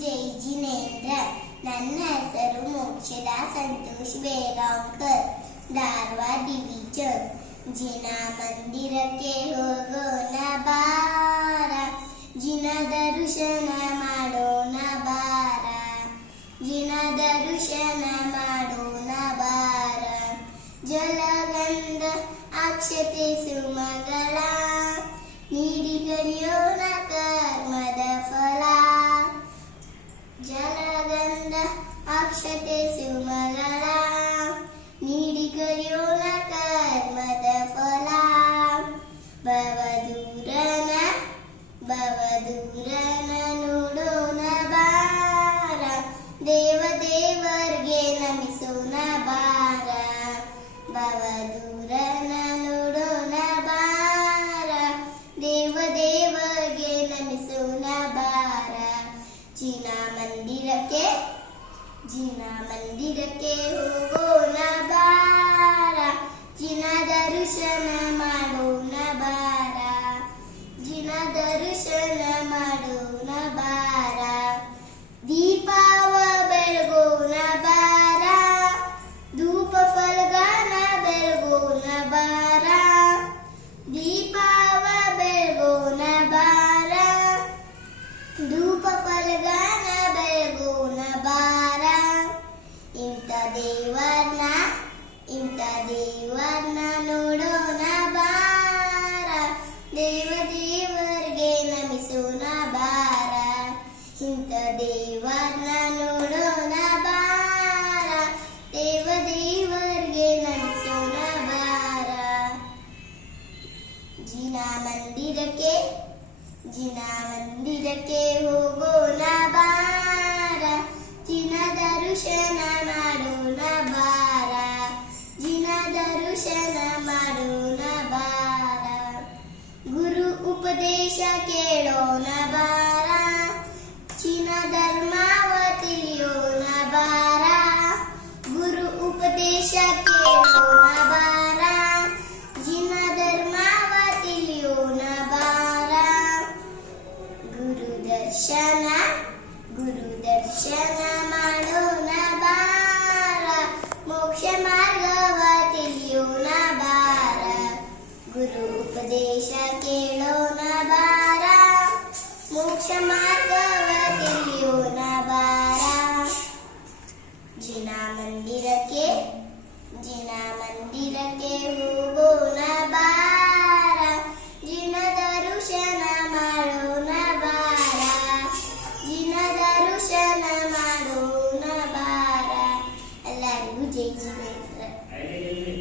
ಜೈ ಜಿನೇಂದ್ರ. ನನ್ನ ಹೆಸರು ಮೋಕ್ಷದ ಸಂತೋಷ್ ಬೇಗಾಂವ್ಕರ್, ಧಾರವಾಡ ಡಿವಿಜನ್. ಜಿನ ಮಂದಿರಕ್ಕೆ ಹೋಗೋಣ ಬಾರ, ಜಿನ ದರ್ಶನ ಮಾಡೋಣ ಬಾರ, ಜಿನ ದರ್ಶನ ಮಾಡೋಣ ಬಾರ. ಜಲಗಂಧ ಅಕ್ಷತೆ ಸುಮಗಳ ನೀಡಿ ಕಲಿಯೋಣ ಕರ್ಮದ ಫಲ. ಜಲಗಂಧ ಅಕ್ಷತೆ ಸುಮಗಳ ನೀಡಿ ಕಲಿಯೋಣ ಕರ್ಮದ ಫಲ. ಭವದೂರನ ನೋಡೋಣ ಬಾರ, ದೇವರ್ಗೆ ನಮಿಸೋಣ ಬಾರ. ಭವದೂರನ ನೋಡೋಣ ಬಾರ, ದೇವರ್ಗೆ ನಮಿಸೋಣ ಬಾರ. ಜಿನ ಮಂದಿರಕ್ಕೆ ಹೋಗೋಣ ಬಾರ, ಜಿನ ದರ್ಶನ ಮಾಡೋಣ ಬಾರ, ಜಿನ ದರ್ಶನ ಮಾಡೋಣ ಬಾರ. ದೀಪವ ಬೆಳಗೋಣ ಬಾರ, ಧೂಪ ಫಲಗಾನ ಬೆಳಗೋಣ ಬಾರ. ದೀಪವ ಬೆಳಗೋಣ ಬಾರ, ಧೂಪ ಫಲಗಾನ ಬೆಳಗೋಣ ಬಾರ. ಇಂಥ ದೇವರ್ನ ನೋಡೋಣ ಬಾರ, ದೇವರ್ಗೆ ನಮಿಸೋಣ ಬಾರ. ಇಂಥ ದೇವರ್ನ ನೋಡೋಣ ಬಾರ, ದೇವರ್ಗೆ ನಮಿಸೋಣ ಬಾರ. ಜಿನ ಮಂದಿರಕ್ಕೆ ಹೋಗೋಣ ಬಾರ, ಜಿನ ದರ್ಶನ ಮಾಡೋಣ ಬಾರ, ಜಿನ ದರ್ಶನ ಮಾಡೋಣ ಬಾರ. ಗುರು ಉಪದೇಶ ಕೇಳೋಣ ಬಾರ, ಜಿನ ಧರ್ಮವ ತಿಳಿಯೋಣ ಬಾರ. ಗುರು ಉಪದೇಶ ಕೇಳೋಣ ಬಾರ, ಜಿನ ಧರ್ಮವ ತಿಳಿಯೋಣ ಬಾರ. ಗುರು ದರ್ಶನ ಮಾಡೋಣ ಬಾರ, ಮೋಕ್ಷ ಮಾರ್ಗವ ತಿಳಿಯೋಣ ಬಾರ. ಗುರು ಉಪದೇಶ ಕೇಳೋಣ ಬಾರ, ಮೋಕ್ಷ ಮಾರ್ಗವ ತಿಳಿಯೋಣ ಬಾರ. ಜಿನ ಮಂದಿರಕ್ಕೆ ಹೋಗೋಣ ಬಾರ, ಜಿನ ದರ್ಶನ ಮಾಡೋಣ ಬಾರ, ಜಿನ ದರ್ಶನ ಮಾಡೋಣ ಬಾರ. ಎಲ್ಲರಿಗೂ ಜೈ ಜಿನೇಂದ್ರ.